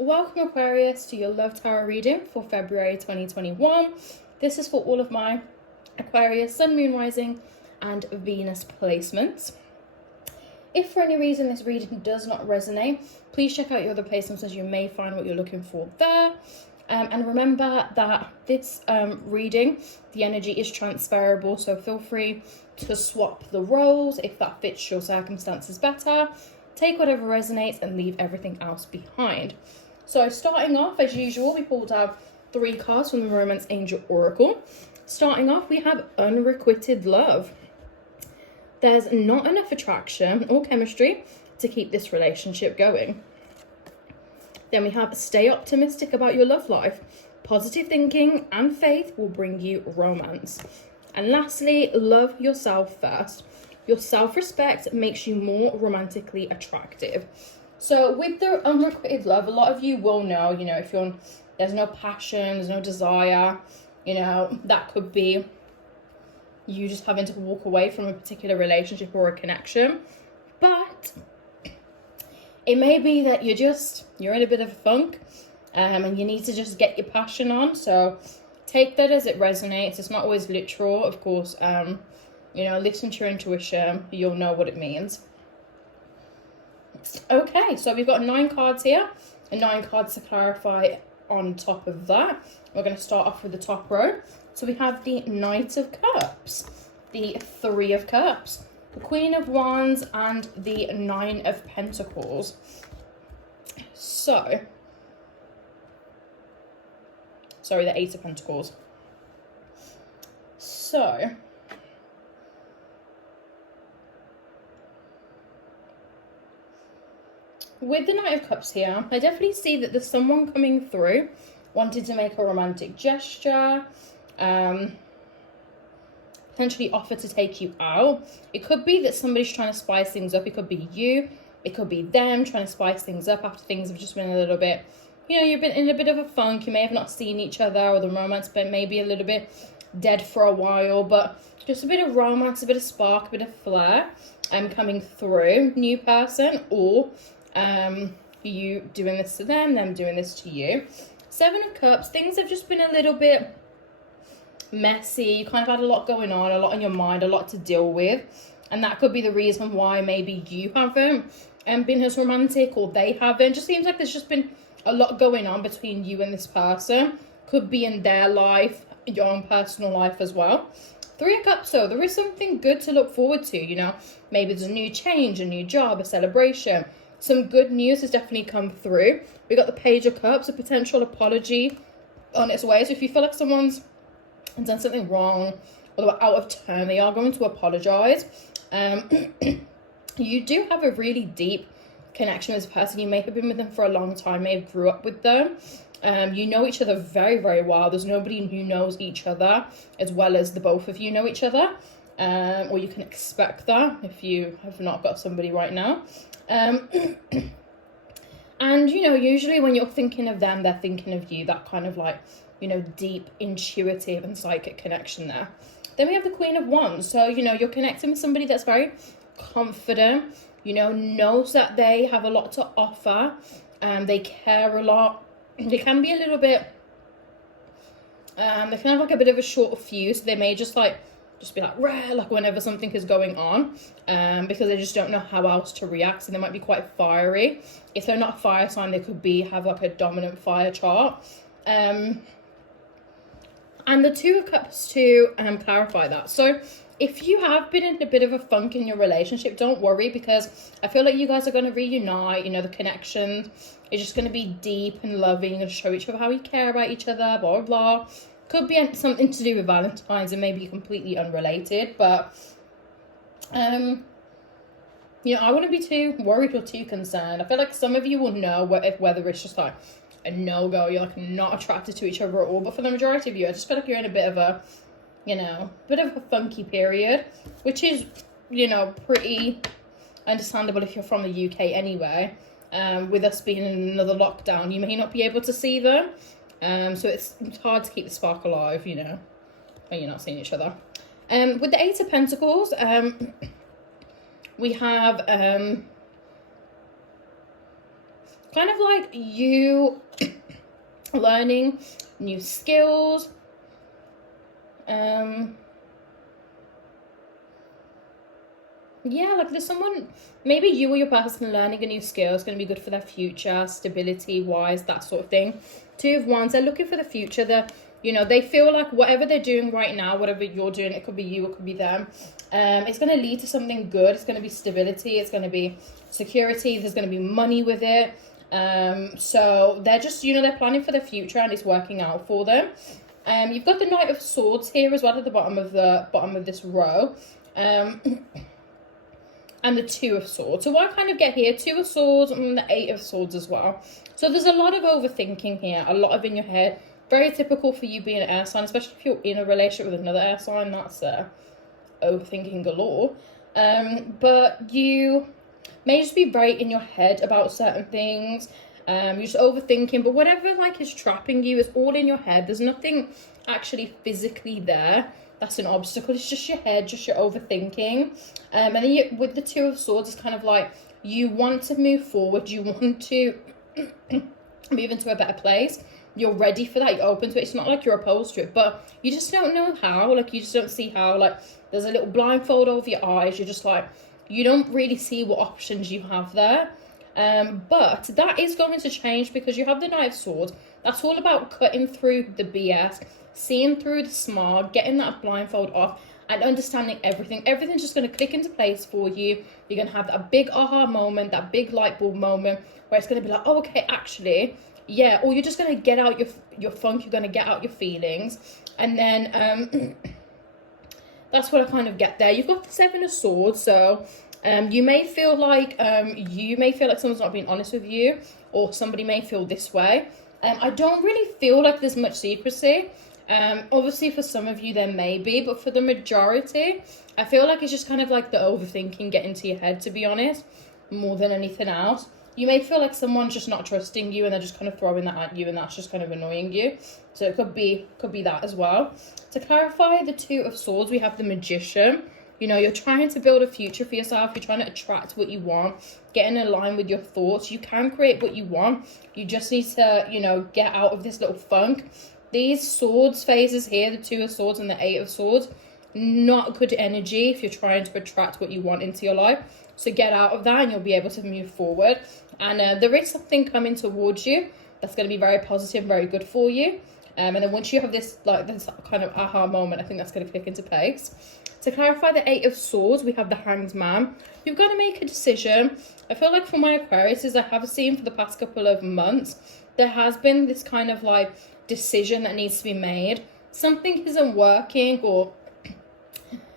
Welcome Aquarius to your Love Tarot reading for February 2021. This is for all of my Aquarius, Sun, Moon, Rising and Venus placements. If for any reason this reading does not resonate, please check out your other placements as you may find what you're looking for there. And remember that this reading, the energy is transferable, so feel free to swap the roles if that fits your circumstances better. Take whatever resonates and leave everything else behind. So starting off, as usual, we pulled out 3 cards from the Romance Angel Oracle. Starting off, we have Unrequited Love. There's not enough attraction or chemistry to keep this relationship going. Then we have Stay Optimistic about your love life. Positive thinking and faith will bring you romance. And lastly, Love yourself first. Your self-respect makes you more romantically attractive. So with the unrequited love, a lot of you will know, if there's no passion, there's no desire, that could be you just having to walk away from a particular relationship or a connection. But it may be that you're in a bit of a funk and you need to just get your passion on. So take that as it resonates. It's not always literal, of course. Listen to your intuition. You'll know what it means. Okay, so we've got 9 cards here and 9 cards to clarify on top of that. We're going to start off with the top row. So we have the Knight of Cups, the 3 of Cups, the Queen of Wands, and the 9 of Pentacles. The 8 of Pentacles. So with the Knight of Cups here, I definitely see that there's someone coming through wanting to make a romantic gesture, potentially offer to take you out. It could be that somebody's trying to spice things up. It could be you. It could be them trying to spice things up after things have just been a little bit, you've been in a bit of a funk. You may have not seen each other, or the romance been maybe a little bit dead for a while, but just a bit of romance, a bit of spark, a bit of flair coming through. New person, or you doing this to them doing this to you. 7 of Cups, things have just been a little bit messy. You kind of had a lot going on, a lot on your mind, a lot to deal with, and that could be the reason why maybe you haven't been as romantic, or they haven't. Just seems like there's just been a lot going on between you and this person. Could be in their life, your own personal life as well. 3 of Cups, so there is something good to look forward to. Maybe there's a new change, a new job, a celebration. Some good news has definitely come through. We got the Page of Cups, a potential apology on its way. So if you feel like someone's done something wrong or they were out of turn, they are going to apologize. You do have a really deep connection with this person. You may have been with them for a long time, may have grew up with them. You know each other very, very well. There's nobody who knows each other as well as the both of you know each other. Or you can expect that if you have not got somebody right now. And usually when you're thinking of them, they're thinking of you. That kind of deep, intuitive and psychic connection there. Then we have the Queen of Wands. So you're connecting with somebody that's very confident, knows that they have a lot to offer, they care a lot. They can be a little bit they can have a bit of a short fuse. They may just be rare, whenever something is going on, because they just don't know how else to react. So they might be quite fiery. If they're not a fire sign, they could have a dominant fire chart. And the 2 of Cups to clarify that. So if you have been in a bit of a funk in your relationship, don't worry, because I feel like you guys are going to reunite. The connection is just going to be deep and loving. You're going to show each other how you care about each other, blah, blah, blah. Could be something to do with Valentine's and maybe completely unrelated, but I wouldn't be too worried or too concerned. I feel like some of you will know whether it's just a no-go, you're not attracted to each other at all, but for the majority of you, I just feel like you're in a bit of a funky period, which is pretty understandable if you're from the UK anyway. With us being in another lockdown, you may not be able to see them. So it's hard to keep the spark alive, when you're not seeing each other. With the 8 of Pentacles, we have kind kind of like you learning new skills. Yeah, like there's someone, maybe you or your person learning a new skill is going to be good for their future, stability wise, that sort of thing. Two of Wands, they're looking for the future. They feel like whatever they're doing right now, whatever you're doing, it could be you, it could be them. It's going to lead to something good. It's going to be stability. It's going to be security. There's going to be money with it. So they're just, they're planning for the future and it's working out for them. You've got the Knight of Swords here as well at the bottom of this row. And the Two of Swords. So what I kind of get here, Two of Swords and the Eight of Swords as well. So there's a lot of overthinking here, a lot of in your head. Very typical for you being an air sign, especially if you're in a relationship with another air sign. That's overthinking galore. But you may just be very in your head about certain things. You're just overthinking, but whatever like is trapping you is all in your head. There's nothing actually physically there that's an obstacle. It's just your head, just your overthinking. And then with the Two of Swords, it's kind of like you want to move forward. You want to move into a better place. You're ready for that. You're open to it. It's not like you're opposed to it, but you just don't know how. Like, you just don't see how. Like, there's a little blindfold over your eyes. You're just like, you don't really see what options you have there. But that is going to change because you have the Knight of Swords. That's all about cutting through the BS, seeing through the smog, getting that blindfold off, and understanding everything. Everything's just going to click into place for you. You're going to have that big aha moment, that big light bulb moment, where it's going to be like, oh, okay, actually, yeah. Or you're just going to get out your funk. You're going to get out your feelings. And then that's what I kind of get there. You've got the Seven of Swords, so you may feel like someone's not being honest with you, or somebody may feel this way. I don't really feel like there's much secrecy. Obviously for some of you there may be, but for the majority, I feel like it's just kind of like the overthinking getting to your head, to be honest, more than anything else. You may feel like someone's just not trusting you and they're just kind of throwing that at you, and that's just kind of annoying you. So it could be that as well. To clarify the Two of Swords, we have the Magician. You're trying to build a future for yourself. You're trying to attract what you want, get in line with your thoughts. You can create what you want. You just need to, get out of this little funk. These swords phases here, the Two of Swords and the Eight of Swords, not good energy if you're trying to attract what you want into your life. So get out of that and you'll be able to move forward. And there is something coming towards you that's going to be very positive, very good for you. And then once you have this kind of aha moment, I think that's going to click into place. To clarify the Eight of Swords, we have the Hanged Man. You've got to make a decision. I feel like for my Aquariuses, I have seen for the past couple of months, there has been this kind of like decision that needs to be made. Something isn't working, or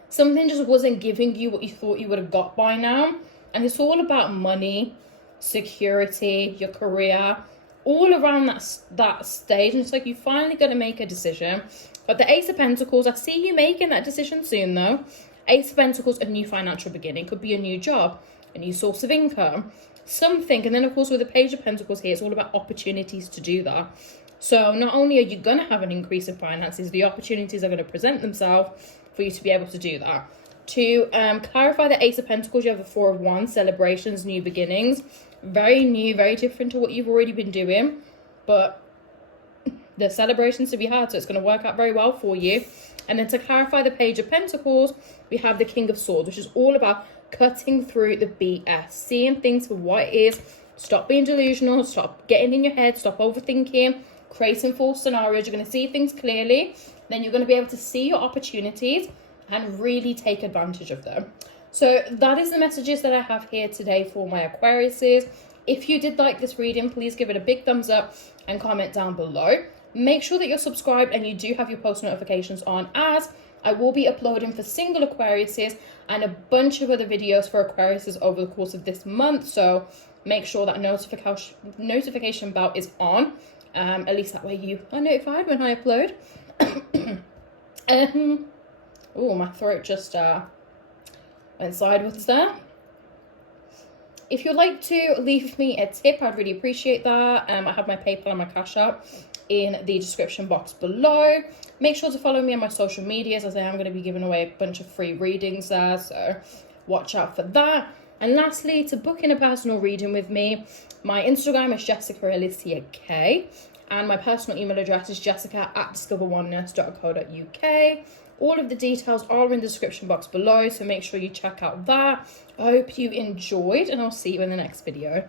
something just wasn't giving you what you thought you would have got by now. And it's all about money, security, your career, all around that stage. And it's like you finally got to make a decision. But the Ace of Pentacles, I see you making that decision soon though. Ace of Pentacles, a new financial beginning. Could be a new job, a new source of income, something. And then of course with the Page of Pentacles here, it's all about opportunities to do that. So not only are you going to have an increase in finances, the opportunities are going to present themselves for you to be able to do that. To clarify the Ace of Pentacles, you have the Four of Wands, celebrations, new beginnings. Very new, very different to what you've already been doing. But there's celebrations to be had, so it's going to work out very well for you. And then to clarify the Page of Pentacles, we have the King of Swords, which is all about cutting through the BS, seeing things for what it is. Stop being delusional, stop getting in your head, stop overthinking, creating false scenarios. You're going to see things clearly. Then you're going to be able to see your opportunities and really take advantage of them. So that is the messages that I have here today for my Aquariuses. If you did like this reading, please give it a big thumbs up and comment down below. Make sure that you're subscribed and you do have your post notifications on, as I will be uploading for single Aquariuses and a bunch of other videos for Aquariuses over the course of this month. So make sure that notification bell is on. At least that way you are notified when I upload. Oh, my throat just went sideways there. If you'd like to leave me a tip, I'd really appreciate that. I have my PayPal and my Cash App in the description box below. Make sure to follow me on my social medias, as I am going to be giving away a bunch of free readings there, so watch out for that. And lastly, to book in a personal reading with me, my Instagram is jessicaalicia.k, and my personal email address is jessica@discoveroneness.co.uk. All of the details are in the description box below, so make sure you check out that. I hope you enjoyed, and I'll see you in the next video.